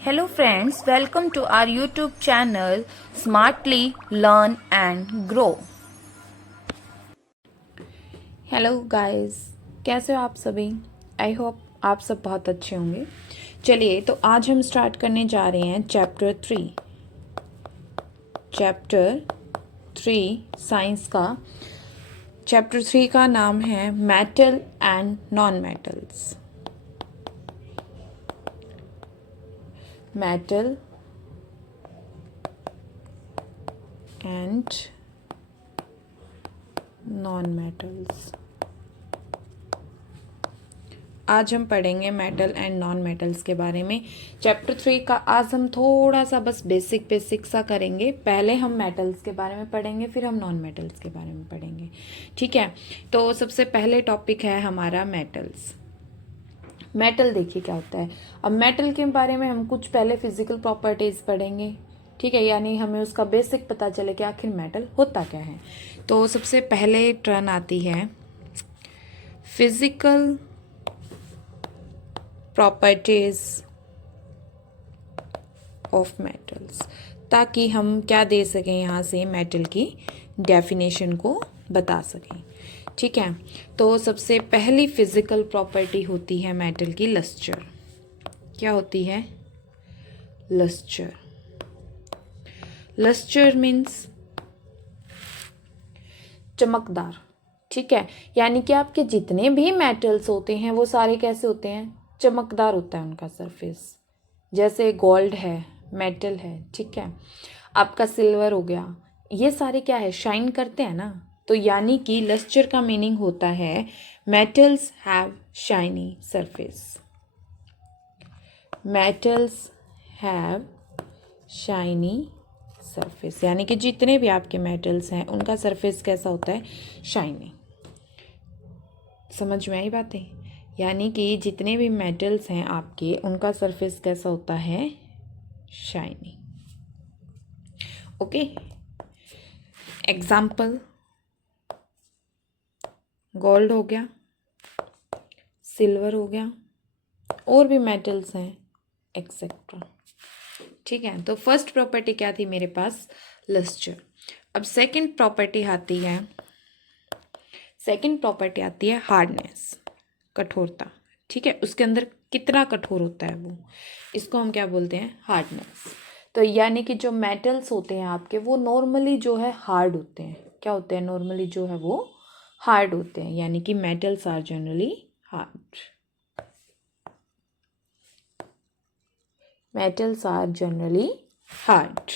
Hello friends, welcome to our YouTube channel Smartly Learn and Grow. Hello guys, कैसे हो आप सभी? I hope आप सब बहुत अच्छे होंगे। चलिए तो आज हम स्टार्ट करने जा रहे हैं चैप्टर थ्री साइंस का। चैप्टर 3 का नाम है metal and non metals. Metal and non metals. आज हम पढ़ेंगे मेटल एंड नॉन मेटल्स के बारे में। चैप्टर 3 का आज हम थोड़ा सा बस बेसिक सा करेंगे। पहले हम मेटल्स के बारे में पढ़ेंगे, फिर हम नॉन मेटल्स के बारे में पढ़ेंगे। ठीक है, तो सबसे पहले टॉपिक है हमारा मेटल्स। मेटल देखिए क्या होता है। अब मेटल के बारे में हम कुछ पहले फिजिकल प्रॉपर्टीज पढ़ेंगे। ठीक है, यानी हमें उसका बेसिक पता चले कि आखिर मेटल होता क्या है। तो सबसे पहले टर्न आती है फिजिकल प्रॉपर्टीज ऑफ मेटल्स, ताकि हम क्या दे सकें यहाँ से मेटल की डेफिनेशन को बता सकें। ठीक है, तो सबसे पहली फिजिकल प्रॉपर्टी होती है मेटल की लस्टर। क्या होती है? लस्टर। लस्टर मीन्स चमकदार। ठीक है, यानी कि आपके जितने भी मेटल्स होते हैं वो सारे कैसे होते हैं? चमकदार होता है उनका सरफेस। जैसे गोल्ड है, मेटल है। ठीक है, आपका सिल्वर हो गया, ये सारे क्या है? शाइन करते हैं ना। तो यानी कि लस्टर का मीनिंग होता है metals have shiny surface. Metals have shiny surface, यानी कि जितने भी आपके मेटल्स हैं उनका सरफेस कैसा होता है? शाइनी। समझ में आई बातें? यानी कि जितने भी मेटल्स हैं आपके उनका सरफेस कैसा होता है? शाइनी। ओके, एग्जाम्पल गोल्ड हो गया, सिल्वर हो गया, और भी मेटल्स हैं एक्सेट्रा। ठीक है, तो फर्स्ट प्रॉपर्टी क्या थी मेरे पास? लस्टर। अब सेकंड प्रॉपर्टी आती है हार्डनेस, कठोरता। ठीक है, उसके अंदर कितना कठोर होता है वो, इसको हम क्या बोलते हैं? हार्डनेस। तो यानी कि जो मेटल्स होते हैं आपके वो नॉर्मली जो है हार्ड होते हैं। क्या होते हैं? नॉर्मली जो है वो हार्ड होते हैं, यानी कि metals are generally hard. Metals are generally hard,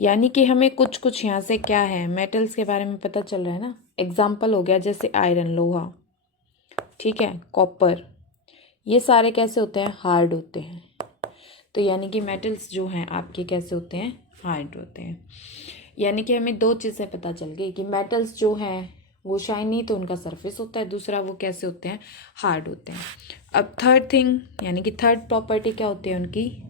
यानी कि हमें कुछ यहाँ से क्या है मेटल्स के बारे में पता चल रहा है ना। एग्जाम्पल हो गया जैसे आयरन, लोहा, ठीक है, कॉपर, ये सारे कैसे होते हैं? हार्ड होते हैं। तो यानी कि मेटल्स जो हैं आपके कैसे होते हैं? हार्ड होते हैं। यानी कि हमें दो चीज़ें पता चल गई कि मेटल्स जो हैं वो शाइनी तो उनका सरफेस होता है, दूसरा वो कैसे होते हैं? हार्ड होते हैं। अब थर्ड थिंग यानी कि थर्ड प्रॉपर्टी क्या होती है उनकी?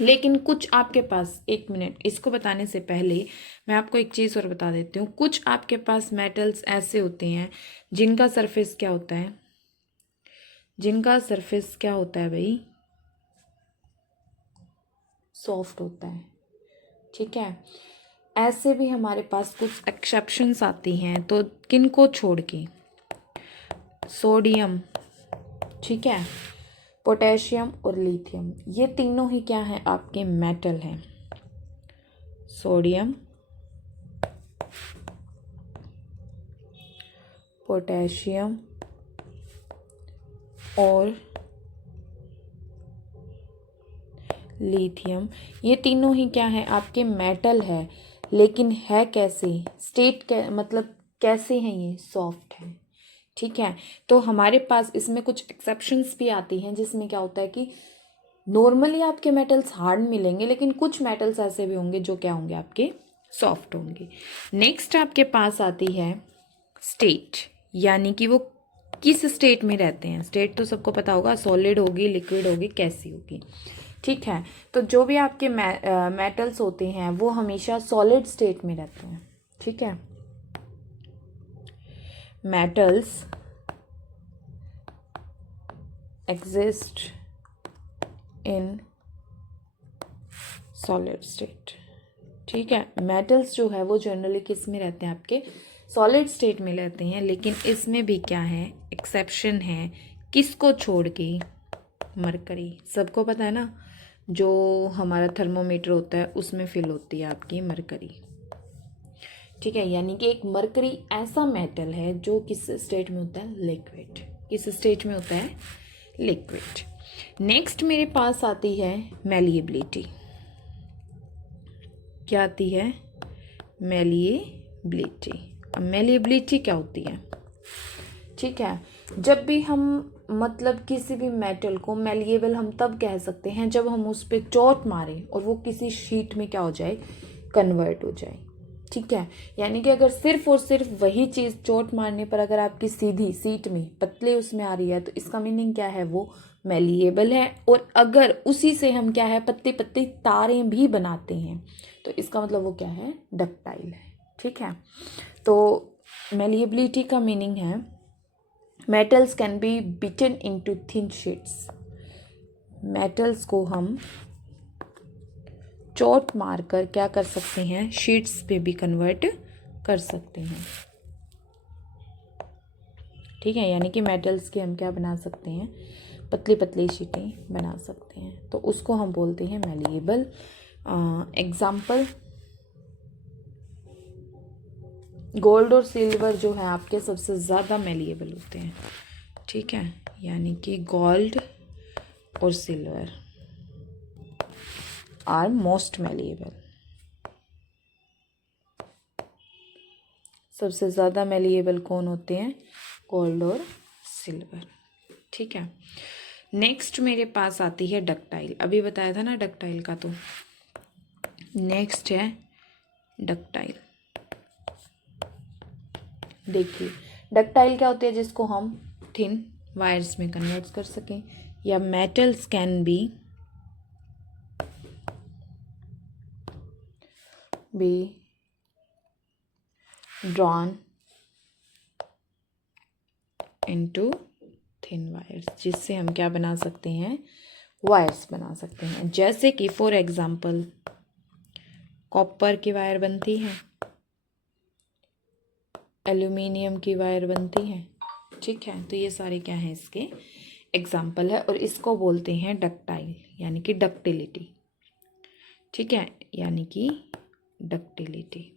लेकिन कुछ आपके पास, एक मिनट, इसको बताने से पहले मैं आपको एक चीज़ और बता देती हूँ। कुछ आपके पास मेटल्स ऐसे होते हैं जिनका सरफेस क्या होता है? जिनका सरफेस क्या होता है भाई? सॉफ्ट होता है। ठीक है, ऐसे भी हमारे पास कुछ एक्सेप्शंस आती हैं। तो किन को छोड़ के? सोडियम, ठीक है, पोटेशियम और लिथियम, ये तीनों ही क्या हैं? आपके मेटल हैं। सोडियम, पोटेशियम और लिथियम, ये तीनों ही क्या है? आपके मेटल है। लेकिन है कैसे? मतलब कैसे हैं ये? सॉफ्ट है। ठीक है, तो हमारे पास इसमें कुछ एक्सेप्शंस भी आती हैं जिसमें क्या होता है कि नॉर्मली आपके मेटल्स हार्ड मिलेंगे, लेकिन कुछ मेटल्स ऐसे भी होंगे जो क्या होंगे? आपके सॉफ्ट होंगे। नेक्स्ट आपके पास आती है स्टेट, यानी कि वो किस स्टेट में रहते हैं। स्टेट तो सबको पता होगा, सॉलिड होगी, लिक्विड होगी, कैसी होगी। ठीक है, तो जो भी आपके मेटल्स होते हैं वो हमेशा सॉलिड स्टेट में रहते हैं। ठीक है, metals exist in solid state. ठीक है, मेटल्स जो है वो जनरली किस में रहते हैं, आपके सॉलिड स्टेट में रहते हैं, लेकिन इसमें भी क्या है, एक्सेप्शन है। किसको छोड़ के, मरकरी। सबको पता है ना, जो हमारा थर्मोमीटर होता है उसमें फिल होती है आपकी मरकरी। ठीक है, यानी कि एक मरकरी ऐसा मेटल है जो किस स्टेट में होता है, लिक्विड। किस स्टेट में होता है, लिक्विड। नेक्स्ट मेरे पास आती है मैलिएबिलिटी। क्या आती है, मैलिएबिलिटी। अब मैलिएबिलिटी क्या होती है, ठीक है, जब भी हम मतलब किसी भी मेटल को मैलिएबल हम तब कह सकते हैं जब हम उस पर चोट मारें और वो किसी शीट में क्या हो जाए, कन्वर्ट हो जाए। ठीक है, यानी कि अगर सिर्फ और सिर्फ वही चीज़ चोट मारने पर अगर आपकी सीधी सीट में पतले उसमें आ रही है तो इसका मीनिंग क्या है, वो मैलिएबल है। और अगर उसी से हम क्या है, पतली पतली तारें भी बनाते हैं तो इसका मतलब वो क्या है, डक्टाइल है। ठीक है, तो मैलिएबिलिटी का मीनिंग है metals can be beaten into thin sheets. Metals को हम चोट मारकर क्या कर सकते हैं, शीट्स पे भी कन्वर्ट कर सकते हैं। ठीक है, यानी कि मेटल्स के हम क्या बना सकते हैं, पतली पतली शीटें बना सकते हैं, तो उसको हम बोलते हैं मैलिएबल। एग्जाम्पल, गोल्ड और सिल्वर जो है आपके सबसे ज़्यादा मैलिएबल होते हैं। ठीक है, यानी कि गोल्ड और सिल्वर आर मोस्ट मैलिएबल। सबसे ज़्यादा मैलिएबल कौन होते हैं, गोल्ड और सिल्वर। ठीक है, नेक्स्ट मेरे पास आती है डक्टाइल। अभी बताया था ना डक्टाइल का, तो नेक्स्ट है डक्टाइल। देखिए, डक्टाइल क्या होती है, जिसको हम थिन वायर्स में कन्वर्ट कर सकें, या metals can B drawn into thin wires, जिससे हम क्या बना सकते हैं, वायर्स बना सकते हैं। जैसे कि फॉर एग्जांपल कॉपर की वायर बनती है, एल्यूमिनियम की वायर बनती है। ठीक है, तो ये सारे क्या हैं, इसके एग्जाम्पल है, और इसको बोलते हैं डक्टाइल, यानी कि डक्टिलिटी। ठीक है, यानी कि डक्टिलिटी।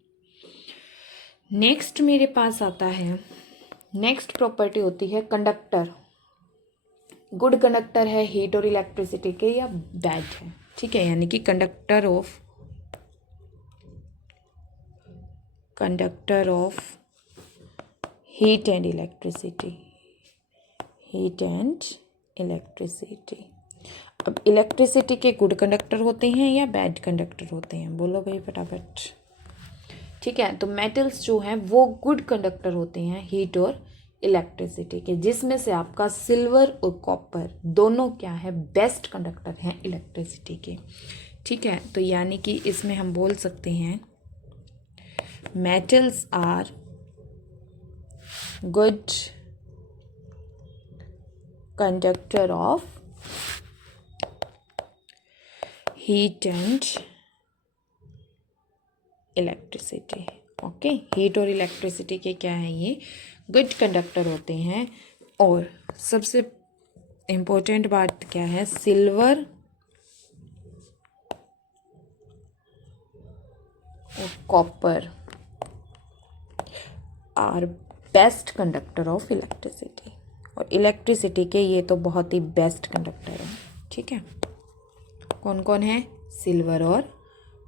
नेक्स्ट मेरे पास आता है, नेक्स्ट प्रॉपर्टी होती है कंडक्टर। गुड कंडक्टर है हीट और इलेक्ट्रिसिटी के, या बैड है। ठीक है, यानी कि conductor of heat and electricity. Heat and electricity. अब इलेक्ट्रिसिटी के गुड कंडक्टर होते हैं या बैड कंडक्टर होते हैं, बोलो भाई फटाफट। ठीक है, तो मेटल्स जो हैं वो गुड कंडक्टर होते हैं हीट और इलेक्ट्रिसिटी के, जिसमें से आपका सिल्वर और कॉपर दोनों क्या है, बेस्ट कंडक्टर हैं इलेक्ट्रिसिटी के। ठीक है, तो यानी कि इसमें हम बोल सकते हैं metals are good conductor of heat and electricity. Okay, heat और इलेक्ट्रिसिटी के क्या है, ये गुड कंडक्टर होते हैं। और सबसे इम्पोर्टेंट बात क्या है, सिल्वर और copper are best conductor of electricity. और इलेक्ट्रिसिटी के ये तो बहुत ही बेस्ट कंडक्टर है। ठीक है, कौन कौन है, सिल्वर और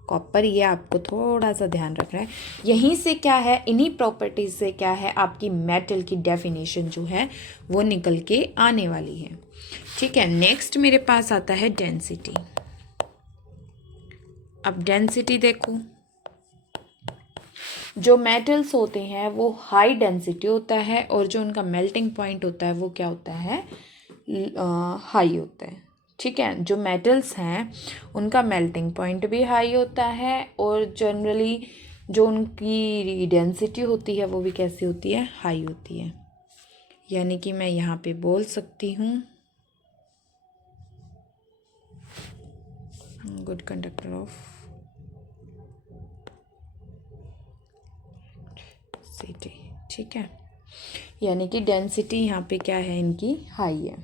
कॉपर, ये आपको थोड़ा सा ध्यान रखना है। यहीं से क्या है, इन्हीं प्रॉपर्टीज से क्या है, आपकी मेटल की डेफिनेशन जो है वो निकल के आने वाली है। ठीक है, नेक्स्ट मेरे पास आता है डेंसिटी। अब डेंसिटी देखो, जो मेटल्स होते हैं वो हाई डेंसिटी होता है, और जो उनका मेल्टिंग पॉइंट होता है वो क्या होता है, हाई होता है। ठीक है, जो मेटल्स हैं उनका मेल्टिंग पॉइंट भी हाई होता है, और जनरली जो उनकी डेंसिटी होती है वो भी कैसी होती है, हाई होती है। यानी कि मैं यहाँ पे बोल सकती हूँ गुड कंडक्टर ऑफ सिटी। ठीक है, यानी कि डेंसिटी यहाँ पे क्या है इनकी, हाई है।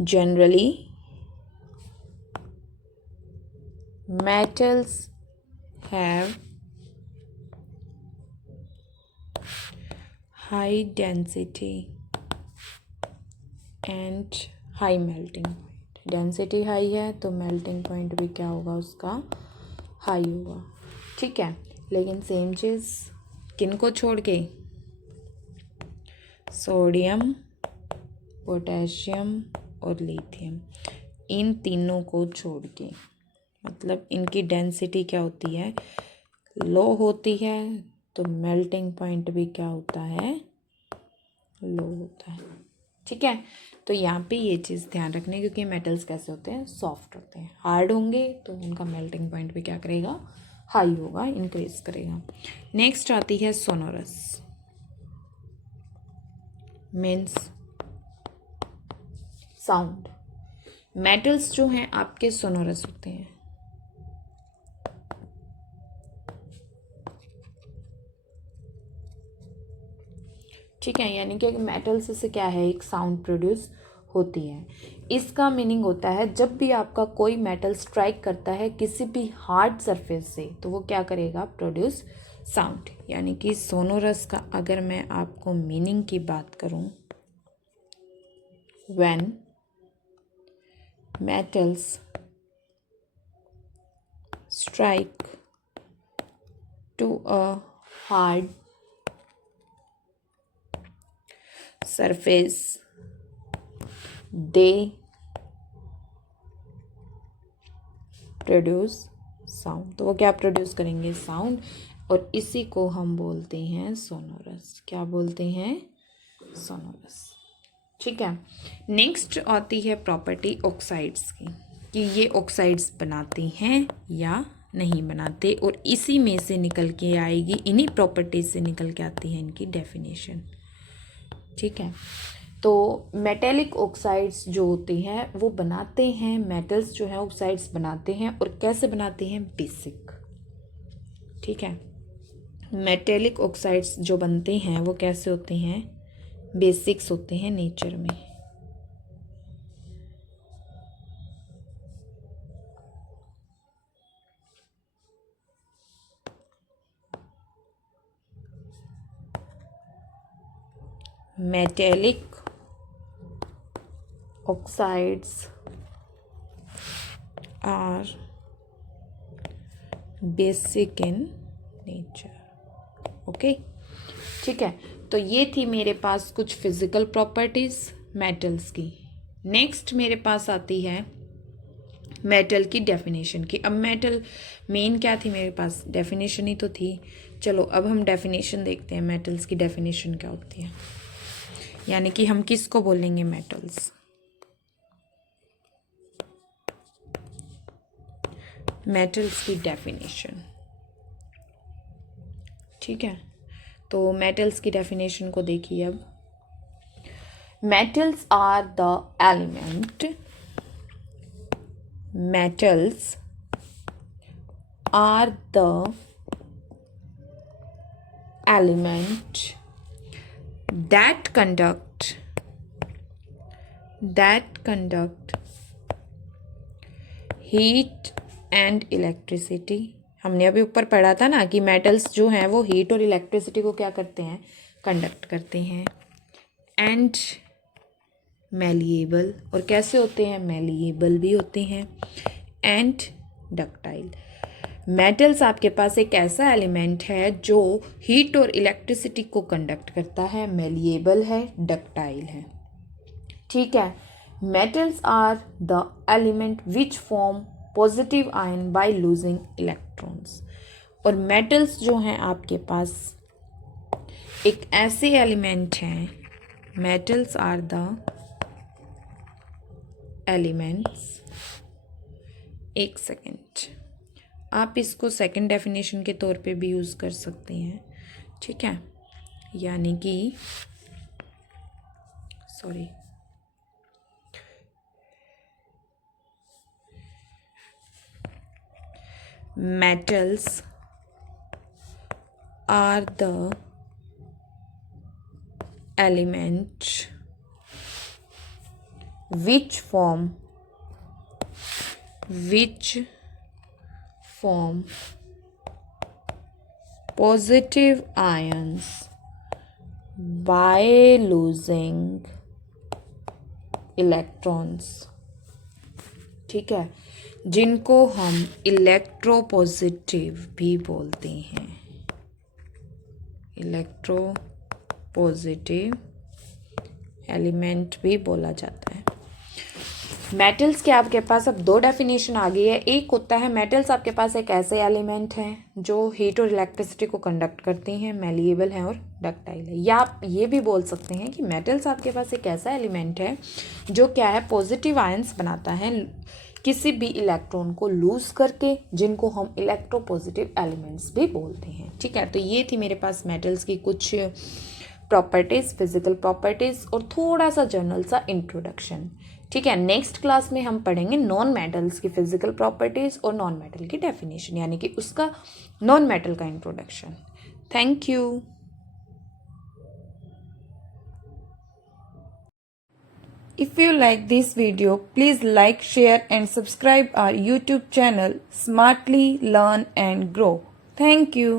Generally metals have high density and high melting point। Density high है तो मेल्टिंग पॉइंट भी क्या होगा उसका, हाई होगा। ठीक है, लेकिन सेम चीज़ किन को छोड़ के, सोडियम, पोटेशियम और लिथियम, इन तीनों को छोड़ के, मतलब इनकी डेंसिटी क्या होती है, लो होती है, तो मेल्टिंग पॉइंट भी क्या होता है, लो होता है। ठीक है, तो यहाँ पे ये चीज़ ध्यान रखने, क्योंकि मेटल्स कैसे होते हैं, सॉफ्ट होते हैं। हार्ड होंगे तो उनका मेल्टिंग पॉइंट भी क्या करेगा, हाई होगा, इंक्रीज करेगा। नेक्स्ट आती है सोनोरस, मीन्स साउंड। मेटल्स जो हैं आपके सोनोरस होते हैं। ठीक है, यानी कि मेटल्स से क्या है, एक साउंड प्रोड्यूस होती है। इसका मीनिंग होता है जब भी आपका कोई मेटल स्ट्राइक करता है किसी भी हार्ड सरफेस से, तो वो क्या करेगा, प्रोड्यूस साउंड। यानी कि सोनोरस का अगर मैं आपको मीनिंग की बात करूं, when metals strike to a hard surface, they produce sound। तो वो क्या प्रोड्यूस करेंगे, साउंड, और इसी को हम बोलते हैं सोनोरस। क्या बोलते हैं, सोनोरस। ठीक है, नेक्स्ट आती है प्रॉपर्टी ऑक्साइड्स की, कि ये ऑक्साइड्स बनाते हैं या नहीं बनाते, और इसी में से निकल के आएगी, इन्हीं प्रॉपर्टीज से निकल के आती है इनकी डेफिनेशन। ठीक है, तो मेटेलिक ऑक्साइड्स जो होते हैं वो बनाते हैं, मेटल्स जो है ऑक्साइड्स बनाते हैं, और कैसे बनाते हैं, बेसिक। ठीक है, मेटेलिक ऑक्साइड्स जो बनते हैं वो कैसे होते हैं, बेसिक्स होते हैं नेचर में। Metallic oxides are basic in nature। Okay, ठीक है, तो ये थी मेरे पास कुछ फिजिकल प्रॉपर्टीज मेटल्स की। नेक्स्ट मेरे पास आती है मेटल की डेफिनेशन की। अब मेटल मेन क्या थी मेरे पास, डेफिनेशन ही तो थी। चलो अब हम डेफिनेशन देखते हैं, मेटल्स की डेफिनेशन क्या होती है, यानी कि हम किसको बोलेंगे मेटल्स। मेटल्स की डेफिनेशन, ठीक है, तो मेटल्स की डेफिनेशन को देखिए। अब metals are the element, metals are the element that conduct heat and electricity। हमने अभी ऊपर पढ़ा था ना कि मेटल्स जो हैं वो हीट और इलेक्ट्रिसिटी को क्या करते हैं, कंडक्ट करते हैं। एंड मैलिएबल, और कैसे होते हैं, मैलिएबल भी होते हैं। And ductile. मेटल्स आपके पास एक ऐसा एलिमेंट है जो हीट और इलेक्ट्रिसिटी को कंडक्ट करता है, मैलिएबल है, डक्टाइल है। ठीक है, metals are the element which form positive ion by losing electrons. और मेटल्स जो हैं आपके पास एक ऐसे एलिमेंट हैं, मेटल्स आर द एलिमेंट्स, एक सेकेंड, आप इसको सेकंड डेफिनेशन के तौर पे भी यूज़ कर सकते हैं। ठीक है, यानी कि sorry, metals are the element which form positive ions by losing electrons। ठीक है, जिनको हम इलेक्ट्रोपॉजिटिव भी बोलते हैं, इलेक्ट्रोपॉजिटिव एलिमेंट भी बोला जाता है। मेटल्स के आपके पास अब दो डेफिनेशन आ गई है। एक होता है मेटल्स आपके पास एक ऐसे एलिमेंट हैं जो हीट और इलेक्ट्रिसिटी को कंडक्ट करती हैं, मैलिएबल हैं और डक्टाइल है। या आप ये भी बोल सकते हैं कि मेटल्स आपके पास एक ऐसा एलिमेंट है जो क्या है, पॉजिटिव आयंस बनाता है किसी भी इलेक्ट्रॉन को लूज करके, जिनको हम इलेक्ट्रोपॉजिटिव एलिमेंट्स भी बोलते हैं। ठीक है, तो ये थी मेरे पास मेटल्स की कुछ प्रॉपर्टीज, फिजिकल प्रॉपर्टीज और थोड़ा सा जनरल सा इंट्रोडक्शन। ठीक है, नेक्स्ट क्लास में हम पढ़ेंगे नॉन मेटल्स की फिजिकल प्रॉपर्टीज और नॉन मेटल की डेफिनेशन, यानी कि उसका नॉन मेटल का introduction. Thank you. If you like this video, please like, share and subscribe our YouTube channel Smartly Learn and Grow. Thank you.